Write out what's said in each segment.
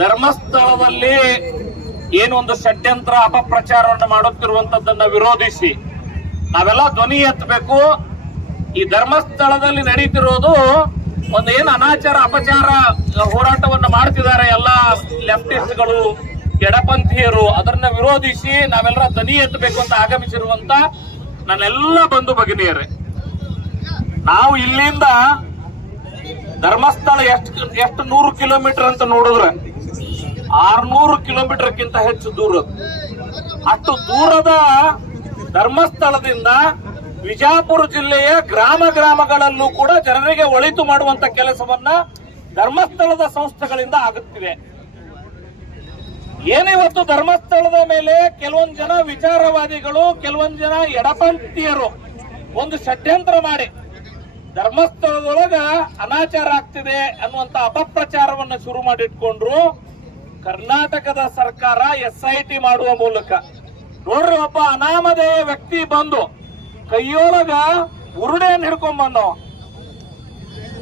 ಧರ್ಮಸ್ಥಳದಲ್ಲಿ ಏನೊಂದು ಷಡ್ಯಂತ್ರ ಅಪಪ್ರಚಾರವನ್ನು ಮಾಡುತ್ತಿರುವಂತದ್ದನ್ನ ವಿರೋಧಿಸಿ ನಾವೆಲ್ಲ ಧ್ವನಿ ಎತ್ತಬೇಕು. ಈ ಧರ್ಮಸ್ಥಳದಲ್ಲಿ ನಡೀತಿರೋದು ಒಂದು ಏನು ಅನಾಚಾರ, ಅಪಚಾರ ಹೋರಾಟವನ್ನು ಮಾಡ್ತಿದ್ದಾರೆ ಎಲ್ಲ ಲೆಫ್ಟಿಸ್ಟ್ಗಳು, ಎಡಪಂಥೀಯರು. ಅದನ್ನ ವಿರೋಧಿಸಿ ನಾವೆಲ್ಲರ ಧ್ವನಿ ಎತ್ತಬೇಕು ಅಂತ ಆಗಮಿಸಿರುವಂತ ನನ್ನೆಲ್ಲ ಬಂಧು ಭಗಿನಿಯರೇ. ನಾವು ಇಲ್ಲಿಂದ ಧರ್ಮಸ್ಥಳ ಎಷ್ಟು ಎಷ್ಟು ನೂರು ಕಿಲೋಮೀಟರ್ ಅಂತ ನೋಡಿದ್ರೆ ಆರ್ನೂರು ಕಿಲೋಮೀಟರ್ಗಿಂತ ಹೆಚ್ಚು ದೂರ. ಅಷ್ಟು ದೂರದ ಧರ್ಮಸ್ಥಳದಿಂದ ವಿಜಾಪುರ ಜಿಲ್ಲೆಯ ಗ್ರಾಮ ಗ್ರಾಮಗಳಲ್ಲೂ ಕೂಡ ಜನರಿಗೆ ಒಳಿತು ಮಾಡುವಂತ ಕೆಲಸವನ್ನ ಧರ್ಮಸ್ಥಳದ ಸಂಸ್ಥೆಗಳಿಂದ ಆಗುತ್ತಿದೆ ಏನಿವತ್ತು ಧರ್ಮಸ್ಥಳದ ಮೇಲೆ ಕೆಲವೊಂದು ಜನ ವಿಚಾರವಾದಿಗಳು, ಕೆಲವೊಂದು ಜನ ಎಡಪಂಥೀಯರು ಒಂದು ಷಡ್ಯಂತ್ರ ಮಾಡಿ ಧರ್ಮಸ್ಥಳದೊಳಗ ಅನಾಚಾರ ಆಗ್ತಿದೆ ಅನ್ನುವಂತ ಅಪಪ್ರಚಾರವನ್ನ ಶುರು ಮಾಡಿಟ್ಕೊಂಡ್ರು ಕರ್ನಾಟಕದ ಸರ್ಕಾರ ಎಸ್ ಐ ಟಿ ಮಾಡುವ ಮೂಲಕ. ನೋಡ್ರಿ ಒಬ್ಬ ಅನಾಮಧೇಯ ವ್ಯಕ್ತಿ ಬಂದು ಕೈಯೊಳಗ ಉರುಡೆಯನ್ನು ಹಿಡ್ಕೊಂಡ್ ಬಂದ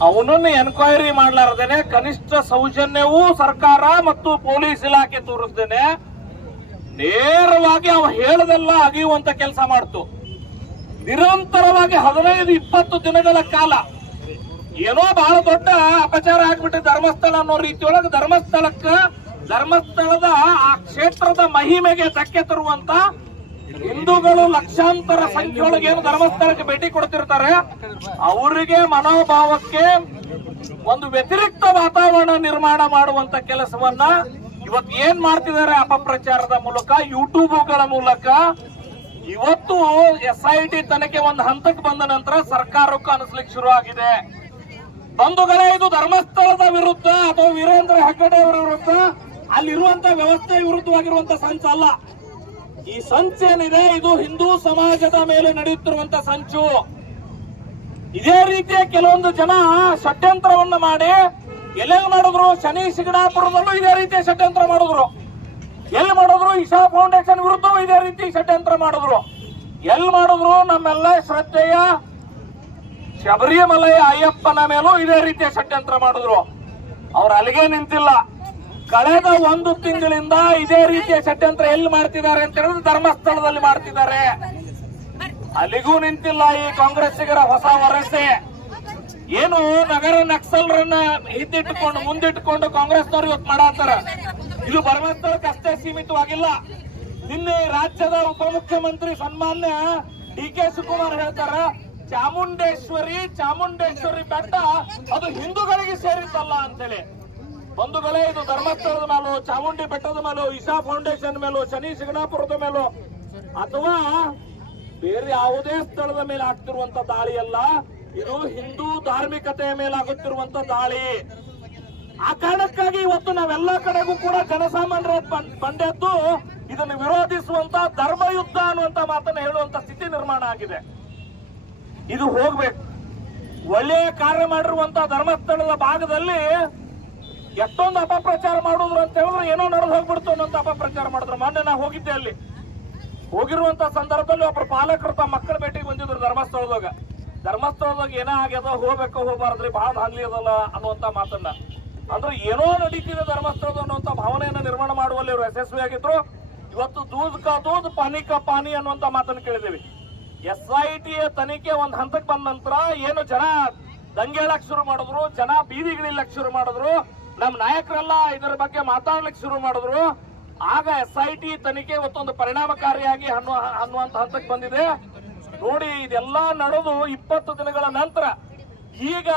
ಅವನನ್ನು ಎನ್ಕ್ವೈರಿ ಮಾಡ್ಲಾರ್ದೇನೆ, ಕನಿಷ್ಠ ಸೌಜನ್ಯವೂ ಸರ್ಕಾರ ಮತ್ತು ಪೊಲೀಸ್ ಇಲಾಖೆ ತೋರಿಸ್ದೇನೆ, ನೇರವಾಗಿ ಅವ ಹೇಳದೆಲ್ಲ ಅಗಿಯುವಂತ ಕೆಲಸ ಮಾಡ್ತು. ನಿರಂತರವಾಗಿ ಹದಿನೈದು, ಇಪ್ಪತ್ತು ದಿನಗಳ ಕಾಲ ಏನೋ ಬಹಳ ದೊಡ್ಡ ಅಪಚಾರ ಆಗ್ಬಿಟ್ಟು ಧರ್ಮಸ್ಥಳ ಅನ್ನೋ ರೀತಿಯೊಳಗೆ ಧರ್ಮಸ್ಥಳಕ್ಕ, ಧರ್ಮಸ್ಥಳದ ಆ ಕ್ಷೇತ್ರದ ಮಹಿಮೆಗೆ ಧಕ್ಕೆ ತರುವಂತ ಹಿಂದೂಗಳು ಲಕ್ಷಾಂತರ ಸಂಖ್ಯೆಯೊಳಗೆ ಏನು ಧರ್ಮಸ್ಥಳಕ್ಕೆ ಭೇಟಿ ಕೊಡ್ತಿರ್ತಾರೆ, ಅವರಿಗೆ ಮನೋಭಾವಕ್ಕೆ ಒಂದು ವ್ಯತಿರಿಕ್ತ ವಾತಾವರಣ ನಿರ್ಮಾಣ ಮಾಡುವಂತ ಕೆಲಸವನ್ನ ಇವತ್ತು ಏನ್ ಮಾಡ್ತಿದ್ದಾರೆ ಅಪಪ್ರಚಾರದ ಮೂಲಕ ಯೂಟ್ಯೂಬ್ಗಳ ಮೂಲಕ ಇವತ್ತು ಎಸ್ ಐ ಟಿ ತನಿಖೆ ಒಂದು ಹಂತಕ್ಕೆ ಬಂದ ನಂತರ ಸರ್ಕಾರಕ್ಕೂ ಅನಿಸ್ಲಿಕ್ಕೆ ಶುರು ಆಗಿದೆ. ಬಂಧುಗಳೇ, ಇದು ಧರ್ಮಸ್ಥಳದ ವಿರುದ್ಧ ಅಥವಾ ವೀರೇಂದ್ರ ಹೆಗ್ಗಡೆ ಅವರ ವಿರುದ್ಧ? ಅಲ್ಲಿರುವಂತ ವ್ಯವಸ್ಥೆ ವಿರುದ್ಧವಾಗಿರುವಂತ ಸಂಚು ಅಲ್ಲ. ಈ ಸಂಚು ಏನಿದೆ, ಇದು ಹಿಂದೂ ಸಮಾಜದ ಮೇಲೆ ನಡೆಯುತ್ತಿರುವಂತ ಸಂಚು. ಇದೇ ರೀತಿಯ ಕೆಲವೊಂದು ಜನ ಷಡ್ಯಂತ್ರವನ್ನು ಮಾಡಿ, ಎಲ್ಲೆಲ್ಲಿ ಮಾಡಿದ್ರು? ಶನಿ ಸಿಗಡಾಪುರದಲ್ಲೂ ಇದೇ ರೀತಿಯ ಷಡ್ಯಂತ್ರ ಮಾಡಿದ್ರು. ಎಲ್ಲಿ ಮಾಡಿದ್ರು ಇಶಾ ಫೌಂಡೇಶನ್ ವಿರುದ್ಧವೂ ಇದೇ ರೀತಿ ಷಡ್ಯಂತ್ರ ಮಾಡಿದ್ರು. ಎಲ್ಲಿ ಮಾಡಿದ್ರು ನಮ್ಮೆಲ್ಲ ಶ್ರದ್ಧೆಯ ಶಬರಿಮಲೆಯ ಅಯ್ಯಪ್ಪನ ಮೇಲೂ ಇದೇ ರೀತಿಯ ಷಡ್ಯಂತ್ರ ಮಾಡಿದ್ರು. ಅವ್ರು ಅಲ್ಲಿಗೆ ನಿಂತಿಲ್ಲ. ಕಳೆದ ಒಂದು ತಿಂಗಳಿಂದ ಇದೇ ರೀತಿಯ ಷಡ್ಯಂತ್ರ ಎಲ್ಲಿ ಮಾಡ್ತಿದ್ದಾರೆ ಅಂತ ಹೇಳಿದ್ರೆ ಧರ್ಮಸ್ಥಳದಲ್ಲಿ ಮಾಡ್ತಿದ್ದಾರೆ. ಅಲ್ಲಿಗೂ ನಿಂತಿಲ್ಲ ಈ ಕಾಂಗ್ರೆಸ್ಸಿಗರ ಹೊಸ ವರಸೆ. ಏನು ನಗರ ನಕ್ಸಲ್ರನ್ನ ಹಿಂದಿಟ್ಟುಕೊಂಡು ಮುಂದಿಟ್ಟುಕೊಂಡು ಕಾಂಗ್ರೆಸ್ನವ್ರು ಇವತ್ತು ಮಾಡಾತಾರ? ಇದು ಬರುವಂತದಕ್ಕಷ್ಟೇ ಸೀಮಿತವಾಗಿಲ್ಲ. ನಿನ್ನೆ ರಾಜ್ಯದ ಉಪಮುಖ್ಯಮಂತ್ರಿ ಸನ್ಮಾನ್ಯ ಡಿ ಕೆ ಶಿವಕುಮಾರ್ ಹೇಳ್ತಾರ, ಚಾಮುಂಡೇಶ್ವರಿ ಚಾಮುಂಡೇಶ್ವರಿ ಬೆಟ್ಟ ಅದು ಹಿಂದೂಗಳಿಗೆ ಸೇರಿದ್ದಲ್ಲ ಅಂತೇಳಿ ಬಂಧುಗಳೇ, ಇದು ಧರ್ಮಸ್ಥಳದ ಮೇಲೋ, ಚಾಮುಂಡಿ ಬೆಟ್ಟದ ಮೇಲೋ, ಇಶಾ ಫೌಂಡೇಶನ್ ಮೇಲೋ, ಶನಿ ಶಿಂಗಣಾಪುರದ ಮೇಲೋ, ಅಥವಾ ಬೇರೆ ಯಾವುದೇ ಸ್ಥಳದ ಮೇಲೆ ಆಗ್ತಿರುವಂತ ದಾಳಿ ಅಲ್ಲ ಇದು ಹಿಂದೂ ಧಾರ್ಮಿಕತೆಯ ಮೇಲೆ ಆಗುತ್ತಿರುವಂತ ದಾಳಿ. ಆ ಕಾರಣಕ್ಕಾಗಿ ಇವತ್ತು ನಾವೆಲ್ಲ ಕಡೆಗೂ ಕೂಡ ಜನಸಾಮಾನ್ಯರ ಬಂದೆದ್ದು ಇದನ್ನು ವಿರೋಧಿಸುವಂತ ಧರ್ಮಯುದ್ಧ ಅನ್ನುವಂತ ಮಾತನ್ನ ಹೇಳುವಂತ ಸ್ಥಿತಿ ನಿರ್ಮಾಣ ಆಗಿದೆ. ಇದು ಹೋಗ್ಬೇಕು. ಒಳ್ಳೆಯ ಕಾರ್ಯ ಮಾಡಿರುವಂತ ಧರ್ಮಸ್ಥಳದ ಭಾಗದಲ್ಲಿ ಎಷ್ಟೊಂದು ಅಪಪ್ರಚಾರ ಮಾಡುದ್ರು ಅಂತ ಹೇಳಿದ್ರೆ ಏನೋ ನಡೆದು ಹೋಗ್ಬಿಡ್ತು ಅನ್ನೋಂತ ಅಪಪ್ರಚಾರ ಮಾಡಿದ್ರು. ಮೊನ್ನೆ ನಾ ಹೋಗಿದ್ದೆ ಅಲ್ಲಿ. ಹೋಗಿರುವಂತ ಸಂದರ್ಭದಲ್ಲಿ ಒಬ್ರು ಪಾಲಕರು ತಮ್ಮ ಮಕ್ಕಳ ಭೇಟಿಗೆ ಬಂದಿದ್ರು ಧರ್ಮಸ್ಥಳದಾಗ ಧರ್ಮಸ್ಥಳದಾಗ ಏನೋ ಆಗ್ಯದ ಹೋಗ್ಬೇಕು ಹೋಗ್ಬಾರ್ದ್ರಿ ಬಹಳ ಹಾನಿ ಅದಲ್ಲ ಅನ್ನುವಂತ ಮಾತನ್ನ. ಅಂದ್ರೆ ಏನೋ ನಡೀತಿದೆ ಧರ್ಮಸ್ಥಳದ ಅನ್ನುವಂತ ಭಾವನೆಯನ್ನ ನಿರ್ಮಾಣ ಮಾಡುವಲ್ಲಿ ಇವರು ಯಶಸ್ವಿ ಆಗಿದ್ರು. ಇವತ್ತು ದೂದ್ ಕಾ ದೂದ್, ಪಾನಿ ಕಾ ಪಾನಿ ಅನ್ನುವಂತ ಮಾತನ್ನು ಕೇಳಿದ್ದೀವಿ. ಎಸ್ ಐ ಟಿ ತನಿಖೆ ಒಂದ್ ಹಂತಕ್ಕೆ ಬಂದ ನಂತರ ಏನು ಜನ ದಂಗೆ ಹೇಳಕ್ ಶುರು ಮಾಡಿದ್ರು, ಜನ ಬೀದಿಗಿಳಿಲಕ್ ಶುರು ಮಾಡಿದ್ರು, ನಮ್ ನಾಯಕರೆಲ್ಲ ಇದರ ಬಗ್ಗೆ ಮಾತಾಡ್ಲಿಕ್ಕೆ ಶುರು ಮಾಡಿದ್ರು. ಆಗ ಎಸ್ ಐ ಟಿ ತನಿಖೆ ಇವತ್ತೊಂದು ಪರಿಣಾಮಕಾರಿಯಾಗಿ ಅನ್ನುವ ಅನ್ನುವಂತ ಹಂತಕ್ಕೆ ಬಂದಿದೆ. ನೋಡಿ, ಇದೆಲ್ಲ ನಡೆದು ಇಪ್ಪತ್ತು ದಿನಗಳ ನಂತರ ಈಗ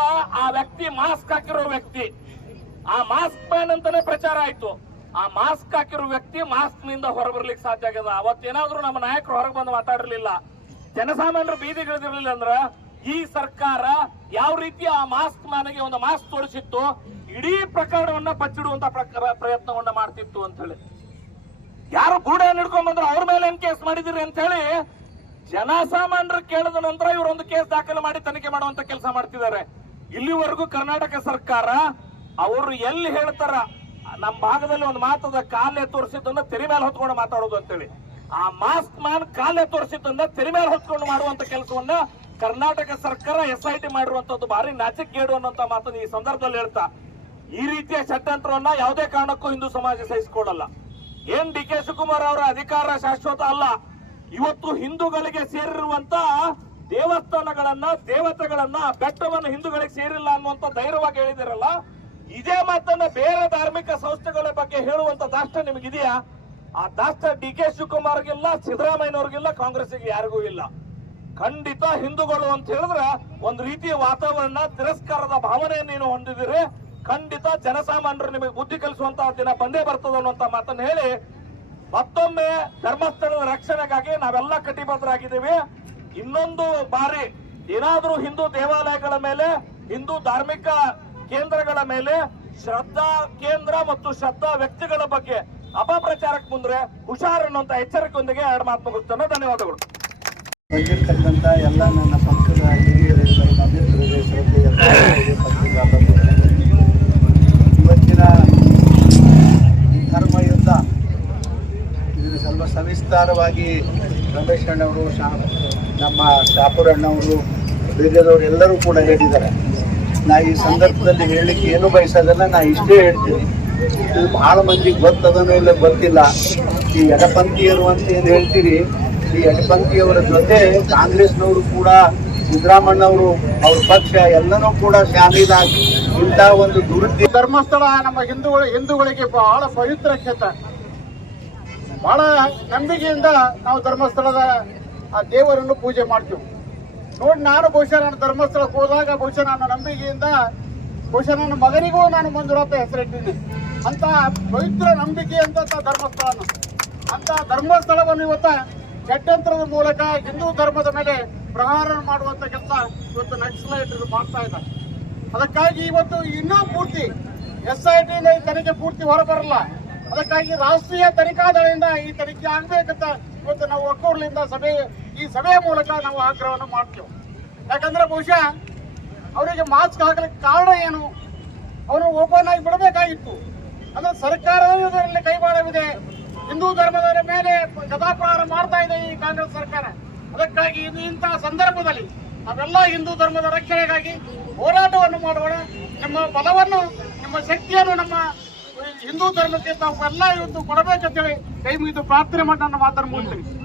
ಆ ವ್ಯಕ್ತಿ ಮಾಸ್ಕ್ ಹಾಕಿರೋ ವ್ಯಕ್ತಿ ಆ ಮಾಸ್ಕ್ ಬ್ಯಾನ್ ಅಂತಾನೆ ಪ್ರಚಾರ ಆಯ್ತು. ಆ ಮಾಸ್ಕ್ ಹಾಕಿರೋ ವ್ಯಕ್ತಿ ಮಾಸ್ಕ್ನಿಂದ ಹೊರಬರ್ಲಿಕ್ಕೆ ಸಾಧ್ಯ ಆಗ್ಯದ. ಅವತ್ತೇನಾದ್ರೂ ನಮ್ಮ ನಾಯಕರು ಹೊರಗೆ ಬಂದು ಮಾತಾಡಿರ್ಲಿಲ್ಲ ಜನಸಾಮಾನ್ಯರು ಬೀದಿಗಿಳಿದಿರ್ಲಿಲ್ಲ ಅಂದ್ರ ಈ ಸರ್ಕಾರ ಯಾವ ರೀತಿ ಆ ಮಾಸ್ಕ್ ಮ್ಯಾನಿಗೆ ಒಂದು ಮಾಸ್ಕ್ ತೋರಿಸಿತ್ತು ಇಡೀ ಪ್ರಕರಣವನ್ನ ಬಚ್ಚಿಡುವಂತ ಪ್ರಯತ್ನವನ್ನ ಮಾಡ್ತಿತ್ತು ಅಂತ ಹೇಳಿ. ಯಾರು ಗೂಡ ಹಿಡ್ಕೊಂಡ್ ಬಂದ್ರು ಅವ್ರ ಮೇಲೆ ಏನ್ ಕೇಸ್ ಮಾಡಿದಿರಿ ಅಂತ ಹೇಳಿ ಜನಸಾಮಾನ್ಯರು ಕೇಳಿದ ನಂತರ ಇವರೊಂದು ಕೇಸ್ ದಾಖಲೆ ಮಾಡಿ ತನಿಖೆ ಮಾಡುವಂತ ಕೆಲಸ ಮಾಡ್ತಿದ್ದಾರೆ. ಇಲ್ಲಿವರೆಗೂ ಕರ್ನಾಟಕ ಸರ್ಕಾರ ಅವರು ಎಲ್ಲಿ ಹೇಳ್ತಾರ? ನಮ್ಮ ಭಾಗದಲ್ಲಿ ಒಂದು ಮಾತದ ಕಾಲೇ ತೋರಿಸಿದ್ದನ್ನ ತೆರಿ ಮೇಲೆ ಹೊತ್ಕೊಂಡು ಮಾತಾಡೋದು ಅಂತೇಳಿ. ಆ ಮಾಸ್ಕ್ ಮ್ಯಾನ್ ಕಾಲೇ ತೋರಿಸಿದ್ದನ್ನ ತೆರೆ ಮೇಲೆ ಹೊತ್ಕೊಂಡು ಮಾಡುವಂತ ಕೆಲಸವನ್ನ ಕರ್ನಾಟಕ ಸರ್ಕಾರ ಎಸ್ ಐ ಟಿ ಮಾಡಿರುವಂತದ್ದು ಭಾರಿ ನಾಚಿಕೆಗೇಡು ಅನ್ನೋಂತ ಮಾತನ್ನ ಈ ಸಂದರ್ಭದಲ್ಲಿ ಹೇಳ್ತಾ. ಈ ರೀತಿಯ ಷಡ್ಯಂತ್ರವನ್ನ ಯಾವುದೇ ಕಾರಣಕ್ಕೂ ಹಿಂದೂ ಸಮಾಜ ಸಹಿಸಿಕೊಳ್ಳಲ್ಲ ಏನ್ ಡಿ ಕೆ ಶಿವಕುಮಾರ್ ಅವರ ಅಧಿಕಾರ ಶಾಶ್ವತ ಅಲ್ಲ. ಇವತ್ತು ಹಿಂದೂಗಳಿಗೆ ಸೇರಿರುವಂತ ದೇವಸ್ಥಾನಗಳನ್ನ, ದೇವತೆಗಳನ್ನ, ಬೆಟ್ಟವನ್ನು ಹಿಂದೂಗಳಿಗೆ ಸೇರಿಲ್ಲ ಅನ್ನುವಂತ ಧೈರ್ಯವಾಗಿ ಹೇಳಿದಿರಲ್ಲ. ಇದೇ ಮಾತನ್ನ ಬೇರೆ ಧಾರ್ಮಿಕ ಸಂಸ್ಥೆಗಳ ಬಗ್ಗೆ ಹೇಳುವಂತ ದಾಷ್ಟ ನಿಮಗಿದೆಯಾ? ಆ ದಾಷ್ಟ ಡಿ ಕೆ ಶಿವಕುಮಾರ್ಗಿಲ್ಲ, ಸಿದ್ದರಾಮಯ್ಯನವ್ರಿಗಿಲ್ಲ ಕಾಂಗ್ರೆಸ್ಗೆ ಯಾರಿಗೂ ಇಲ್ಲ. ಖಂಡಿತ ಹಿಂದೂಗಳು ಅಂತ ಹೇಳಿದ್ರೆ ಒಂದು ರೀತಿಯ ವಾತಾವರಣ, ತಿರಸ್ಕಾರದ ಭಾವನೆಯನ್ನು ನೀವು ಹೊಂದಿದಿರಿ ಖಂಡಿತ ಜನಸಾಮಾನ್ಯರು ನಿಮಗೆ ಬುದ್ಧಿ ಕಲಿಸುವಂತಹ ದಿನ ಬಂದೇ ಬರ್ತದೆ ಅನ್ನುವಂತ ಮಾತನ್ನು ಹೇಳಿ, ಮತ್ತೊಮ್ಮೆ ಧರ್ಮಸ್ಥಳದ ರಕ್ಷಣೆಗಾಗಿ ನಾವೆಲ್ಲ ಕಟಿಬದ್ಧರಾಗಿದ್ದೀವಿ. ಇನ್ನೊಂದು ಬಾರಿ ಏನಾದರೂ ಹಿಂದೂ ದೇವಾಲಯಗಳ ಮೇಲೆ, ಹಿಂದೂ ಧಾರ್ಮಿಕ ಕೇಂದ್ರಗಳ ಮೇಲೆ ಶ್ರದ್ಧಾ ಕೇಂದ್ರ ಮತ್ತು ಶ್ರದ್ಧಾ ವ್ಯಕ್ತಿಗಳ ಬಗ್ಗೆ ಅಪಪ್ರಚಾರಕ್ಕೆ ಮುಂದ್ರೆ ಹುಷಾರ್ ಅನ್ನುವಂತ ಎಚ್ಚರಿಕೆಯೊಂದಿಗೆ ಎರಡು ಮಾತು ಮುಗಿಸ್ತಾನೆ. ಧನ್ಯವಾದಗಳು. ಎಲ್ಲ ನನ್ನ ಪಕ್ಷದ ಇವತ್ತಿನ ಧರ್ಮಯುದ್ಧ ಧರ್ಮ ಯುದ್ಧ, ಇದನ್ನು ಸ್ವಲ್ಪ ಸವಿಸ್ತಾರವಾಗಿ ರಮೇಶ್ ಅಣ್ಣವರು, ಶಾ ನಮ್ಮ ಶಾಪುರಣ್ಣವರು ಬೇರೆದವರು ಎಲ್ಲರೂ ಕೂಡ ಹೇಳಿದ್ದಾರೆ. ನಾ ಈ ಸಂದರ್ಭದಲ್ಲಿ ಹೇಳಲಿಕ್ಕೆ ಏನು ಬಯಸೋದಲ್ಲ ನಾ ಇಷ್ಟೇ ಹೇಳ್ತೀನಿ. ಇದು ಬಹಳ ಮಂದಿಗೆ ಗೊತ್ತದನೋ ಇಲ್ಲ ಗೊತ್ತಿಲ್ಲ. ಈ ಎಡಪಂಥಿಯರು ಅಂತ ಏನು ಹೇಳ್ತೀರಿ? ಈ ಎಡಪಂಥೀಯವರ ಜೊತೆ ಕಾಂಗ್ರೆಸ್ನವರು ಕೂಡ ಸಿದ್ದರಾಮಣ್ಣವರು ಅವ್ರ ಪಕ್ಷ ಎಲ್ಲನೂ ಕೂಡ ಶಾಮೀಲಾಗಿ ಇಂಥ ಒಂದು ದುರುದ್ದಿ ಧರ್ಮಸ್ಥಳ ನಮ್ಮ ಹಿಂದೂಗಳು ಹಿಂದೂಗಳಿಗೆ ಬಹಳ ಪವಿತ್ರ ಕ್ಷೇತ್ರ ಬಹಳ ನಂಬಿಕೆಯಿಂದ ನಾವು ಧರ್ಮಸ್ಥಳದ ಆ ದೇವರನ್ನು ಪೂಜೆ ಮಾಡ್ತೀವಿ. ನೋಡಿ ನಾನು ಬಹುಶಃ ನಾನು ಧರ್ಮಸ್ಥಳಕ್ಕೆ ಹೋದಾಗ ಬಹುಶಃ ನನ್ನ ನಂಬಿಕೆಯಿಂದ, ಬಹುಶಃ ನನ್ನ ಮಗನಿಗೂ ನಾನು ಮಂಜುನಾಥ ಹೆಸರಿಟ್ಟಿದ್ದೀನಿ. ಅಂತ ಪವಿತ್ರ ನಂಬಿಕೆ ಅಂತ ಧರ್ಮಸ್ಥಳ ಅಂತ ಧರ್ಮಸ್ಥಳವನ್ನು ಇವತ್ತ ಷಡ್ಯಂತ್ರದ ಮೂಲಕ ಹಿಂದೂ ಧರ್ಮದ ಮೇಲೆ ಪ್ರಹಾರ ಮಾಡುವಂತ ಕೆಲಸ ಇವತ್ತು ನಕ್ಸಲೈಟರು ಮಾಡ್ತಾ ಇದ್ದಾರೆ. ಅದಕ್ಕಾಗಿ ಇವತ್ತು ಇನ್ನೂ ಪೂರ್ತಿ ಎಸ್ ಐ ಟಿ ತನಿಖೆ ಪೂರ್ತಿ ಹೊರಬರಲ್ಲ. ಅದಕ್ಕಾಗಿ ರಾಷ್ಟ್ರೀಯ ತನಿಖಾ ದಳದಿಂದ ಈ ತನಿಖೆ ಆಗ್ಬೇಕಂತ ಇವತ್ತು ನಾವು ಒಕ್ಕೂರ್ಲಿಂದ ಸಭೆ ಈ ಸಭೆಯ ಮೂಲಕ ನಾವು ಆಗ್ರಹವನ್ನು ಮಾಡ್ತೇವೆ. ಯಾಕಂದ್ರೆ ಬಹುಶಃ ಅವರಿಗೆ ಮಾಸ್ಕ್ ಹಾಕಲಿಕ್ಕೆ ಕಾರಣ ಏನು? ಅವರು ಓಪನ್ ಆಗಿ ಬಿಡಬೇಕಾಗಿತ್ತು. ಅಂದ್ರೆ ಸರ್ಕಾರವೂ ಇದರಲ್ಲಿ ಕೈವಾಡವಿದೆ. ಹಿಂದೂ ಧರ್ಮದವರ ಮೇಲೆ ಗದಾಪ್ರಹಾರ ಮಾಡ್ತಾ ಇದೆ ಈ ಕಾಂಗ್ರೆಸ್ ಸರ್ಕಾರ. ಅದಕ್ಕಾಗಿ ಇದು ಇಂತಹ ಸಂದರ್ಭದಲ್ಲಿ ನಾವೆಲ್ಲ ಹಿಂದೂ ಧರ್ಮದ ರಕ್ಷಣೆಗಾಗಿ ಹೋರಾಟವನ್ನು ಮಾಡೋಣ. ನಿಮ್ಮ ಬಲವನ್ನು, ನಿಮ್ಮ ಶಕ್ತಿಯನ್ನು ನಮ್ಮ ಹಿಂದೂ ಧರ್ಮಕ್ಕೆ ತಾವು ಎಲ್ಲ ಇವತ್ತು ಕೊಡಬೇಕಂತೇಳಿ ಕೈ ಮುಗಿದು ಪ್ರಾರ್ಥನೆ ಮಾಡಿ ನನ್ನ ಮಾತನ್ನು ಮುಗಿಸ್ತೀನಿ.